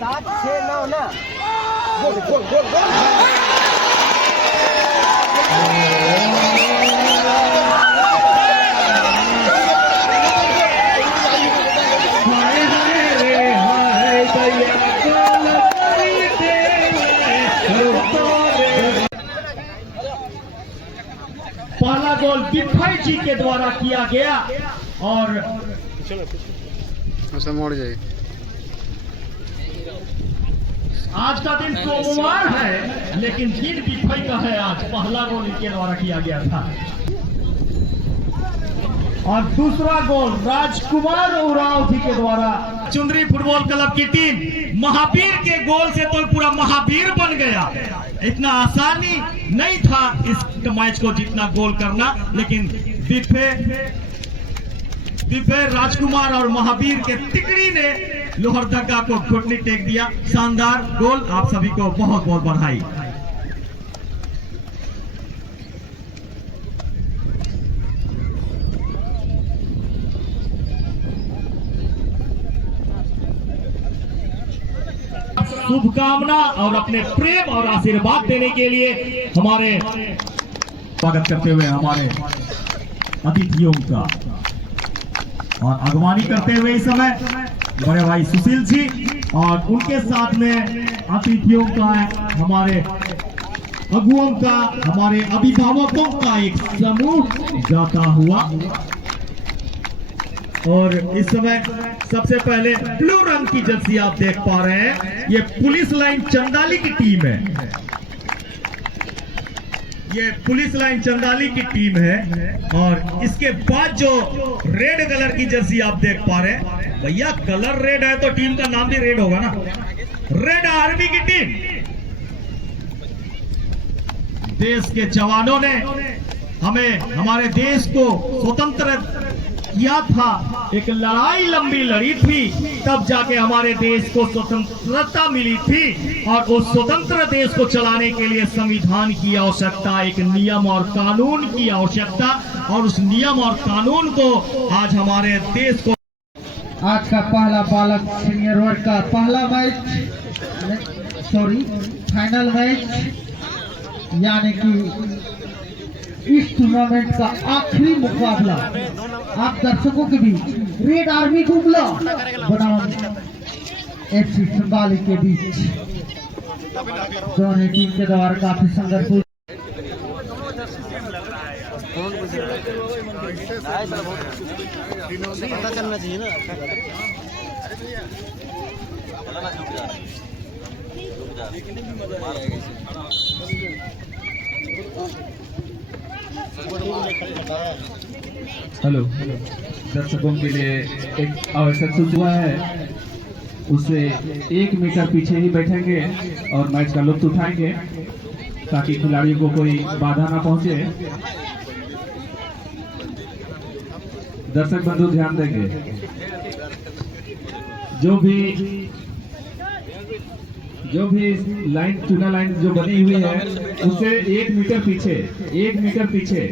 7, 6, 9 ना। गोल गोल गोल गोल। पहला गोल दिफाई जी के द्वारा किया गया और मोड़ जाए। आज का दिन सोमवार है लेकिन दिन दिफाई का है। आज पहला गोल इनके द्वारा किया गया था और दूसरा गोल राजकुमार उराव जी के द्वारा। चुंदरी फुटबॉल क्लब की टीम महावीर के गोल से तो पूरा महावीर बन गया। इतना आसानी नहीं था इस मैच को जितना गोल करना, लेकिन दिफे राजकुमार और महावीर के तिकड़ी ने लोहरदगा को घुटनी टेक दिया। शानदार गोल, आप सभी को बहुत बहुत बधाई। शुभकामना और अपने प्रेम और आशीर्वाद देने के लिए हमारे स्वागत करते हुए हमारे अतिथियों का और अगवानी करते हुए इस समय बड़े भाई सुशील जी और उनके साथ में अतिथियों का, हमारे अगुओं का, हमारे अभिभावकों का एक समूह जाता हुआ। और इस समय सबसे पहले ब्लू रंग की जर्सी आप देख पा रहे हैं, ये पुलिस लाइन चंदाली की टीम है। ये पुलिस लाइन चंदाली की टीम है। और इसके बाद जो रेड कलर की जर्सी आप देख पा रहे हैं, भैया कलर रेड है तो टीम का नाम भी रेड होगा ना। रेड आर्मी की टीम, देश के जवानों ने हमें, हमारे देश को स्वतंत्र किया था। एक लड़ाई लंबी लड़ी थी, तब जाके हमारे देश को स्वतंत्रता मिली थी। और उस स्वतंत्र देश को चलाने के लिए संविधान की आवश्यकता, एक नियम और कानून की आवश्यकता, और उस नियम और कानून को आज हमारे देश को। आज का पहला बालक सीनियर वर्ग का पहला मैच, फाइनल मैच, यानी कि इस टूर्नामेंट का आखिरी मुकाबला आप दर्शकों के बीच रेड आर्मी गुमला बनाम FC चंदाली के बीच दोनों टीम के द्वारा काफी संघर्ष। पता चलना चाहिए ना। हेलो, दर्शकों के लिए एक आवश्यक सूचना है, उससे 1 मीटर पीछे ही बैठेंगे और मैच का लुत्फ उठाएंगे ताकि खिलाड़ियों को कोई बाधा ना पहुंचे। दर्शक बंधु ध्यान देंगे, जो भी लाइन, चुना लाइन जो बनी हुई है उससे 1 मीटर पीछे, 1 मीटर पीछे।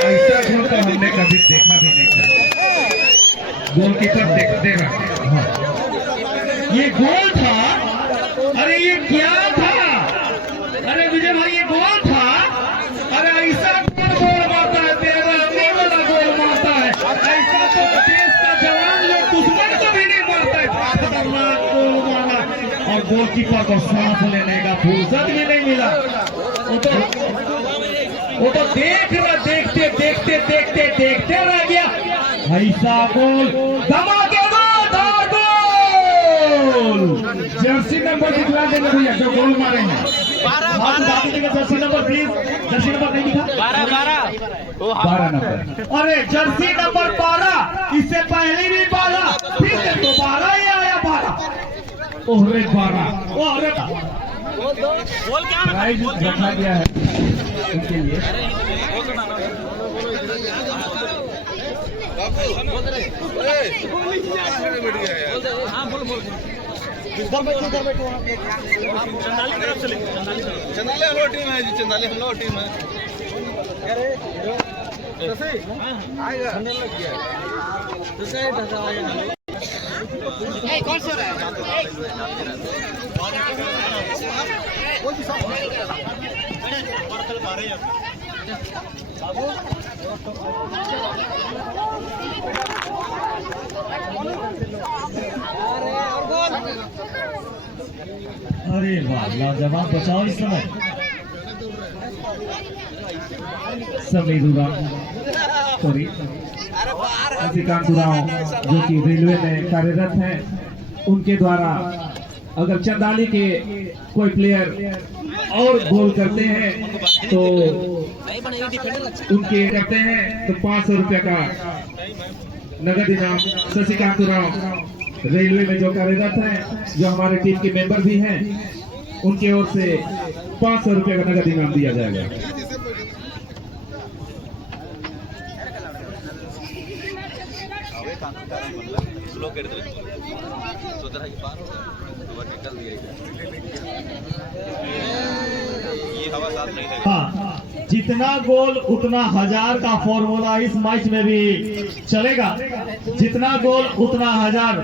ऐसा गोल तो हमने कभी देखा भी नहीं था। गोलकीपर देखते रहे। ये गोल था, अरे ये क्या था? अरे विजय भाई ये गोल था। अरे ऐसा गोल मारता है, तेरा गोल मारता है। ऐसा तो देश का जवान लोग दुश्मन को भी नहीं मारता है। खतरनाक गोल मारा और गोलकीपर को सांस लेने का फुर्सत भी नहीं मिला। वो तो देखते रह गया। ऐसा गोल, धमाकेदार गोल। जर्सी नंबर दिखला देंगे भैया जो गोल मारेंगे। 12 Jersey number please, Jersey number नहीं दिखा। 12 नंबर। अरे जर्सी नंबर 12, इससे पहले भी 12, फिर से दोबारा ही आया 12। ओहरे 12, ओहरे प्राइज रखा गया है उनके लिए। इधर बैठो चंदाली तरफ चले चंदाली हम लोग टीम है जी चंदाली हम लोग टीम है अरे कैसे आएगा ठंडे लग गया कैसे ढका आएगा ए कौन सा रहा है वो भी सब मारे यार बाबू अरे वाह लाजवाब बचाओ इस समय श्रीकांत उरांव जो कि रेलवे में कार्यरत हैं, उनके द्वारा अगर चंदाली के कोई प्लेयर और गोल करते हैं तो उनके करते हैं तो 500 रुपये का नगद इनाम शशिकांत उरांव रेलवे में जो कार्यरत हैं, जो हमारे टीम के मेंबर भी हैं, उनकी ओर से 500 रुपये का नगद इनाम दिया जाएगा। हाँ, जितना गोल उतना 1000 का फॉर्मूला इस मैच में भी चलेगा। जितना गोल उतना 1000।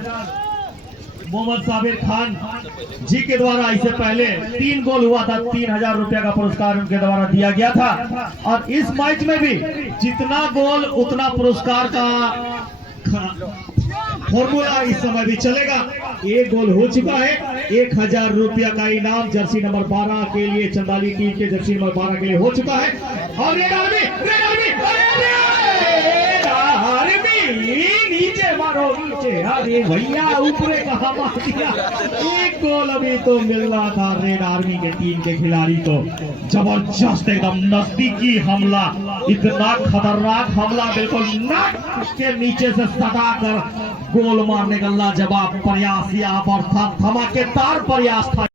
मोहम्मद साबिर खान जी के द्वारा इससे पहले 3 गोल हुआ था, 3000 रुपया का पुरस्कार उनके द्वारा दिया गया था। और इस मैच में भी जितना गोल उतना पुरस्कार का फॉर्मूला इस समय भी चलेगा। 1 गोल हो चुका है, 1000 रुपया का इनाम जर्सी नंबर 12 के लिए, चंदाली टीम के जर्सी नंबर 12 के लिए हो चुका है। और रेड आर्मी नीचे मारो नीचे, अरे भैया ऊपरे कहा मार दिया। 1 गोल अभी तो मिल रहा था रेड आर्मी के टीम के खिलाड़ी को। जबरदस्त एकदम नजदीकी हमला, इतना खतरनाक हमला, बिल्कुल नाक के नीचे से सटा कर गोल मारने का लाजवाब प्रयास यहाँ पर था, धमाकेदार प्रयास था।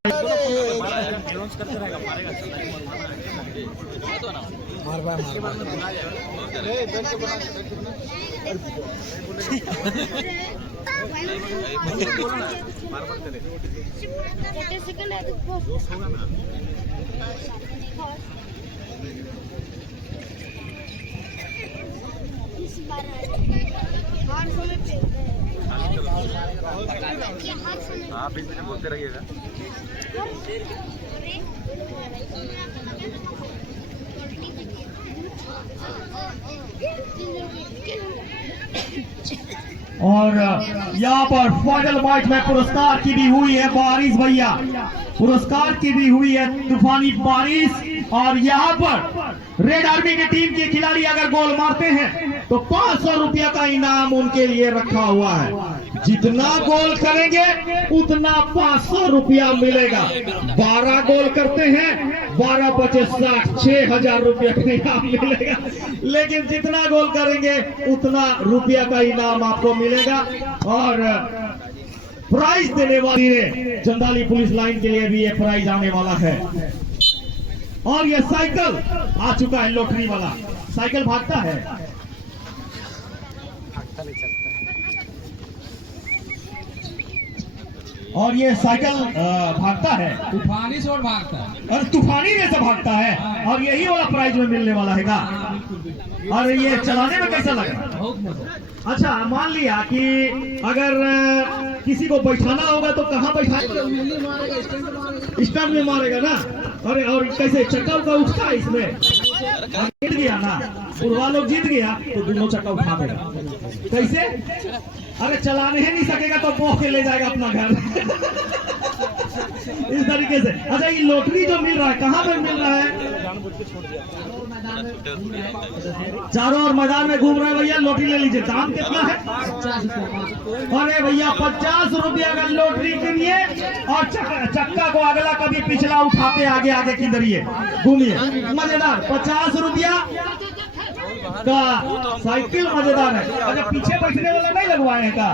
आप बीच में बोलते रहिएगा। और यहाँ पर फाइनल मैच में पुरस्कार की भी हुई है बारिश भैया, पुरस्कार की भी हुई है तूफानी बारिश। और यहाँ पर रेड आर्मी की टीम के खिलाड़ी अगर गोल मारते हैं तो 500 रुपया का इनाम उनके लिए रखा हुआ है। जितना गोल करेंगे उतना 500 रुपया मिलेगा। 12 गोल करते हैं, 12 × 60, 6000 रुपया का इनाम मिलेगा। लेकिन जितना गोल करेंगे उतना रुपया का इनाम आपको मिलेगा। और प्राइज देने वाली है चंदाली पुलिस लाइन के लिए भी ये प्राइज आने वाला है। और ये साइकिल आ चुका है, लॉटरी वाला साइकिल भागता है। और ये साइकिल भागता है, तूफानी से और भागता है, और तूफानी जैसे भागता है। और यही वाला प्राइज में मिलने वाला है का। और ये चलाने में कैसा लगा? बहुत मजा। अच्छा, मान लिया कि अगर किसी को बैठाना होगा तो कहाँ बैठाएगा? स्टैंड में मारेगा ना। अरे और कैसे चक्का उठा है इसमें? जीत गया ना, पूर्वा लोग जीत गया तो दोनों चक्का उठा देगा। कैसे? अरे चलाने ही नहीं सकेगा तो बो के ले जाएगा अपना घर। इस तरीके से। अच्छा, ये लॉटरी जो मिल रहा है कहाँ पे मिल रहा है? चारों ओर मैदान में घूम रहे हैं भैया, लॉटरी ले लीजिए। दाम कितना है? 50 रुपया। अरे भैया 50 रुपया का लॉटरी गिनिए और चक्का को अगला कभी पिछला उठाते आगे आगे किधरिए घूमिए। मजेदार 50 रुपया का साइकिल मजेदार है। अगर पीछे बैठने वाला नहीं लगवाए हैं का,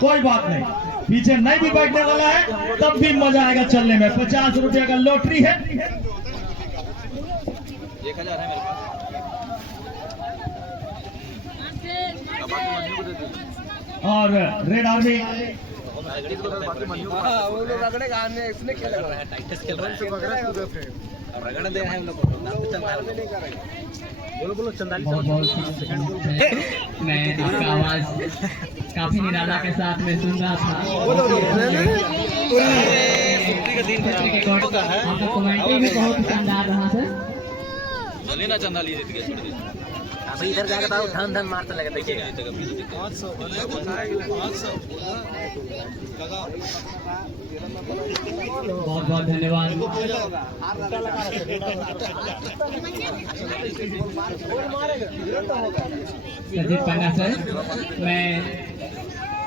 कोई बात नहीं, पीछे नहीं भी बैठने वाला है तब भी मजा आएगा चलने में। 50 रुपया का लॉटरी है। 1000 है मेरे पास। और रेड आर्मी वो लोग रगड़े गाने इसने खेलेगा रगड़ दे हैं हम लोग बोलो चंदाली बहुत बहुत मैं आपका आवाज काफी निराला के साथ में सुन रहा था। आपका कमेंट्री भी बहुत शानदार रहा सर। लेना चंदाली जीत गया छोड़ दे अभी इधर जाके बताओ धन धन मारते लगे देखिएगा बहुत बहुत धन्यवाद। सजीत पन्ना सर, मैं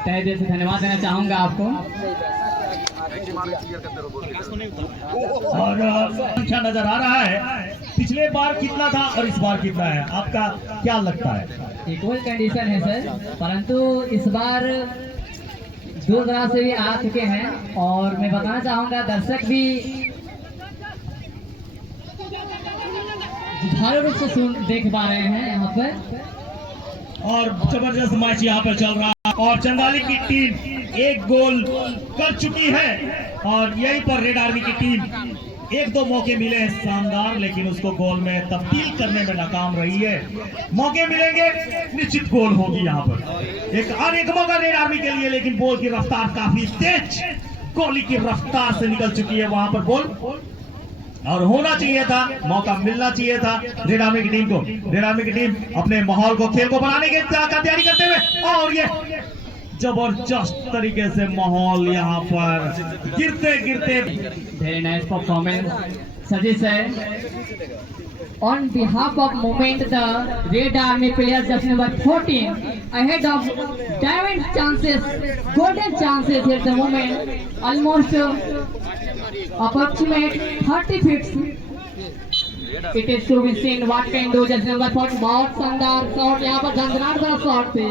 तहे दिल से धन्यवाद देना चाहूँगा आपको। और अच्छा नजर आ रहा है। पिछले बार कितना था और इस बार कितना है, आपका क्या लगता है? इक्वल कंडीशन है सर, परंतु इस बार 2 तरह से भी आ चुके हैं और मैं बताना चाहूँगा दर्शक भी जुझारू रूप से देख पा रहे हैं यहाँ पर। और जबरदस्त मैच यहाँ पे चल रहा है और चंदाली की टीम 1 गोल कर चुकी है और यहीं पर रेड आर्मी की टीम 1-2 मौके मिले हैं शानदार, लेकिन उसको गोल में तब्दील करने में नाकाम रही है। मौके मिलेंगे, निश्चित गोल होगी यहाँ पर। एक मौका रेड आर्मी के लिए, लेकिन बॉल की रफ्तार काफी तेज, गोली की रफ्तार से निकल चुकी है वहां पर बॉल और होना चाहिए था, मौका मिलना चाहिए था रेड आर्मी की टीम को। रेड आर्मी की टीम अपने माहौल को, खेल को बनाने की तैयारी करते हुए और ये जबरदस्त तरीके से माहौल यहाँ पर गिरते गिरते। Very nice performance Sajit sir. On behalf of Movement, the Red Army players just number 14 ahead of diamond chances, golden chances at the moment, almost approximate 30 feet. It is to be seen what can do just number 14। बहुत शानदार shot यहाँ पर, झंझनाट भरा shot थे,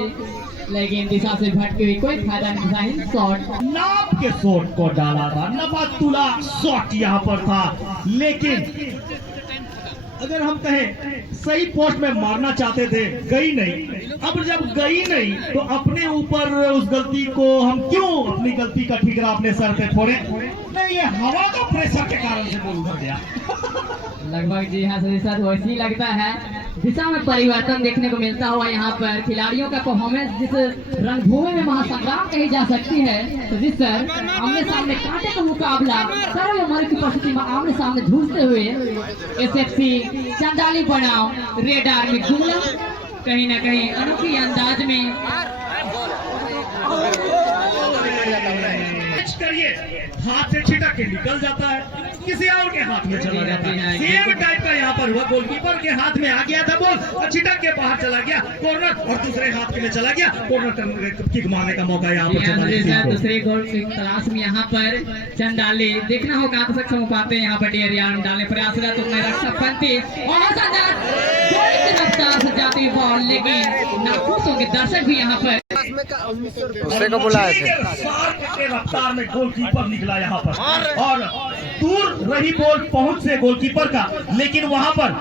लेकिन दिशा से भटकी हुई, कोई फायदा नहीं था। शॉट नाप के शॉट को डाला था, नपा तुला शॉट यहाँ पर था, लेकिन अगर हम कहें सही पोस्ट में मारना चाहते थे, गई नहीं। अब जब गई नहीं तो अपने ऊपर उस गलती को हम क्यों अपनी गलती का ठिकरा अपने सर पे फोड़े? नहीं, ये हवा का प्रेशर के कारण से बोल उधर गया। लगभग जी हाँ सही सर, वैसे ही लगता है। दिशा में परिवर्तन देखने को मिलता हुआ यहाँ पर खिलाड़ियों का परफॉर्मेंस जिस रणभूमि में महासंग्राम कही जा सकती है। तो जी सर, आमने सामने कांटे का मुकाबला, सर्व उम्र की परिस्थिति में आमने सामने जूझते हुए SFC चंदाली बनाम रेड आर्मी गुमला कहीं ना कहीं अनोखी अंदाज में करिए, हाथ से छिटक के निकल जाता है, किसी और के हाथ में चला जाता है। सेम टाइप का यहाँ पर हुआ, गोलकीपर के हाथ में आ गया था बॉल और छिटक के बाहर चला गया कॉर्नर और दूसरे हाथ में चला गया कॉर्नर, किक मारने का मौका यहाँ पर। दूसरे गोल की तलाश में यहाँ पर चंदाली, देखना होगा तो सक्षम हो पाते हैं यहाँ पर डेरियान डालने प्रयासरत रक्षा पंथी और रफ्तार से जाती हुई बॉल, लेकिन नाखुश होंगे दर्शक भी यहाँ पर। दूसरे को बुलाए थे, रफ्तार में गोलकीपर निकला यहाँ पर और दूर रही बॉल पहुंच से गोलकीपर का, लेकिन वहां पर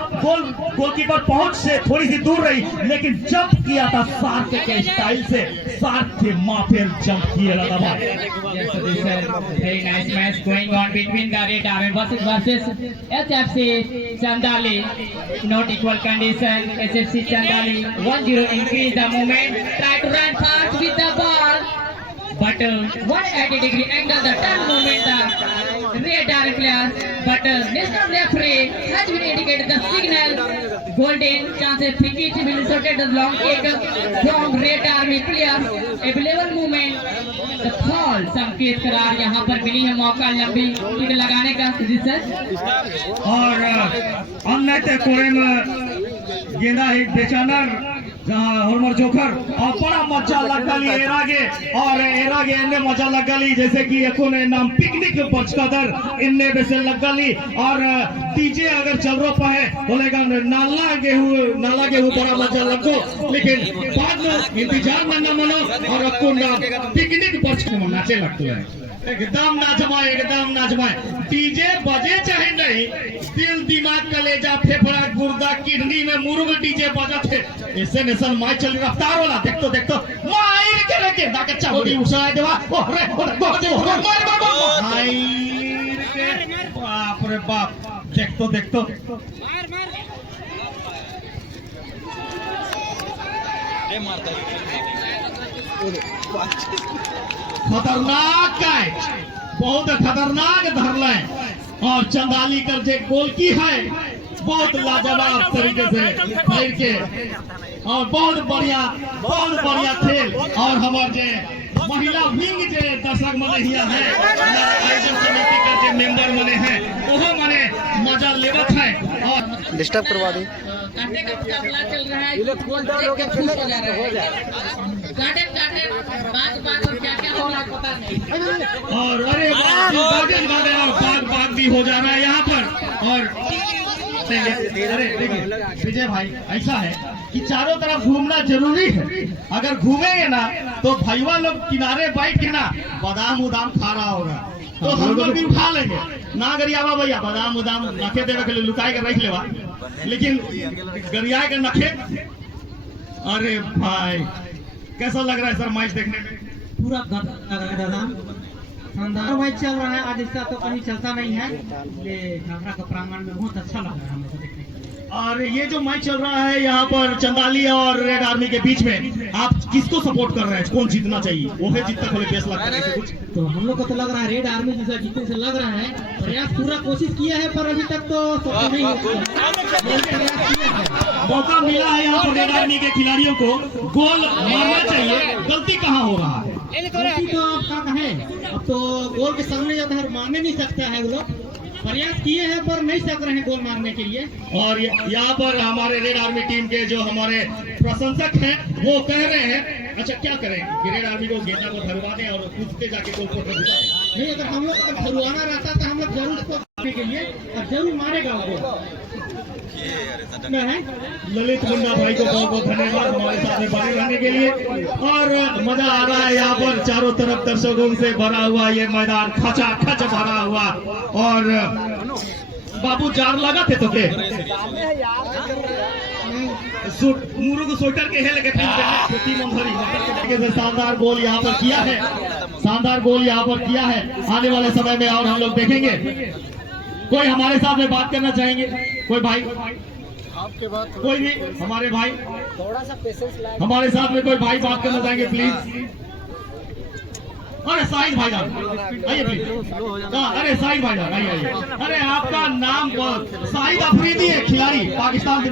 गोलकीपर पहुंच से थोड़ी सी दूर रही, लेकिन जंप किया था सार्क के स्टाइल से, सार्क के माफियर जंप किया था। Very nice match going on between the Red Army versus HFC Chandali. Not equal condition. HFC Chandali 1-0 increase the moment. Try to run fast with the ball, but 180-degree angle the turn moment. The Red Army players, but national referee has been indicated the signal. Golden chances, cricket will sorted the long kick from Red Army players. Available movement. The fall संकेत करार यहाँ पर मिली है, मौका लंबी kick लगाने का sir. और अन्य कोरे में गेंदा एक बेचानर जहाँ हरमर जोखर और बड़ा मजा लगली एरागे और एरागे इन्ने मजा लगली जैसे कि एको ने नाम पिकनिक बचकदर इन्ने वैसे लगली और डीजे अगर चल रहा है बोलेगा नाला गेहूं बड़ा मजा लगो, लेकिन बाद में इंतजार में न मनो और अको ना पिकनिक बचक नाचे लगते हैं। एकदम ना जमाए डीजे बजे चाहे नहीं, दिल दिमाग कलेजा फेफड़ा गुर्दा किडनी में मुर्ग डीजे बजा थे, ऐसे ने कैसन मैच चल रफ्तार वाला देखतो मार के लेके ना कच्चा बॉडी उछाल देवा ओ रे मार के बाप रे बाप देखतो खतरनाक कैच, बहुत खतरनाक धरले और चंदाली कर जे गोल की है बहुत लाजवाब तरीके से फेर के और बहुत बढ़िया खेल। और हमारे जे महिला विंग जे दर्शक मने हिया है आयोजन समिति का जे मेंबर मने हैं वो मने मजा लेवत है और डिस्टर्ब करवा दी। कांटे का मुकाबला चल रहा है, देख के खुश हो जा रहे हैं। कांटे बाग और क्या हो रहा है पता नहीं। और अरे बाग भी हो जा रहा है यहाँ पर। और अरे देखिए विजय भाई, ऐसा है कि चारों तरफ घूमना जरूरी है। अगर घूमेंगे ना तो भाईवा लोग किनारे बैठ के ना बादाम उदाम खा रहा होगा तो हम लोग भी उठा लेंगे ना। गरियावा भैया बादाम उदाम नखे देवे के लिए लुकाई के रख लेवा, लेकिन गरिया के नखे। अरे भाई कैसा लग रहा है सर मैच देखने में? पूरा दादा शानदार मैच चल रहा है। आज इसका तो कहीं चलता नहीं है, ये छात्रा का प्रांगण में बहुत अच्छा लग रहा है हमको देखने के लिए। और ये जो मैच चल रहा है यहाँ पर चंदाली और रेड आर्मी के बीच में, आप किसको सपोर्ट कर रहे हैं? कौन जीतना चाहिए? वो है जीतता खोले बेस लगता है कुछ? तो हम लोग को तो लग रहा है रेड आर्मी जैसा जीतने से लग रहा है। प्रयास पूरा कोशिश किया है पर अभी तक तो सफल नहीं हुआ। मौका मिला है यहाँ पर रेड आर्मी के खिलाड़ियों को गोल मारना चाहिए, गलती कहाँ हो रहा है? गलती तो आप क्या कहें, अब तो गोल के सामने जाता है, मारने नहीं सकता है। वो लोग प्रयास किए हैं पर नहीं सक रहे हैं गोल मारने के लिए। और यहाँ पर हमारे रेड आर्मी टीम के जो हमारे प्रशंसक हैं वो कह रहे हैं, अच्छा क्या करें कि रेड आर्मी को गेंदा को धरवा दें और कूदते जाके गोल को नहीं, अगर हम लोग अगर धरवाना रहता तो हम लोग जरूर उसको करने के लिए और जरूर मारेगा वो। ललित मुन्ना भाई को बहुत बहुत धन्यवाद हमारे साथ में बने रहने के लिए। और मजा आ रहा है यहाँ पर, चारों तरफ दर्शकों से भरा हुआ ये मैदान, खचाखच भरा हुआ। और बाबू जार लगा थे तो के मुर्ग स्वेटर के हेल के खेती मंथरी शानदार गोल यहाँ पर किया है, शानदार गोल यहाँ पर किया है। आने वाले समय में और हम लोग देखेंगे। कोई हमारे साथ में बात करना चाहेंगे? कोई भाई आपके बात, कोई भी हमारे भाई थोड़ा सा पेशेंस लाए, हमारे साथ में कोई भाई बात करना चाहेंगे प्लीज? अरे साहिद भाईजान आइए प्लीज। अरे साहिद भाईजान आइए। अरे आपका नाम साहिद अफरीदी है, खिलाड़ी पाकिस्तान के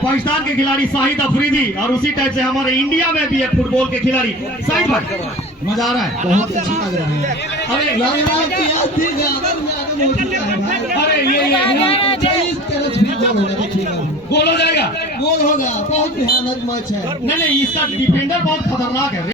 पाकिस्तान के खिलाड़ी साहिद अफरीदी, और उसी टाइप से हमारे इंडिया में भी है फुटबॉल के खिलाड़ी साहिद भाई। मजा आ रहा है, बहुत अच्छा लग रहा है। अरे गोल हो जाएगा, गोल होगा। बहुत भयानक मैच है। नहीं इसका डिफेंडर बहुत खतरनाक है।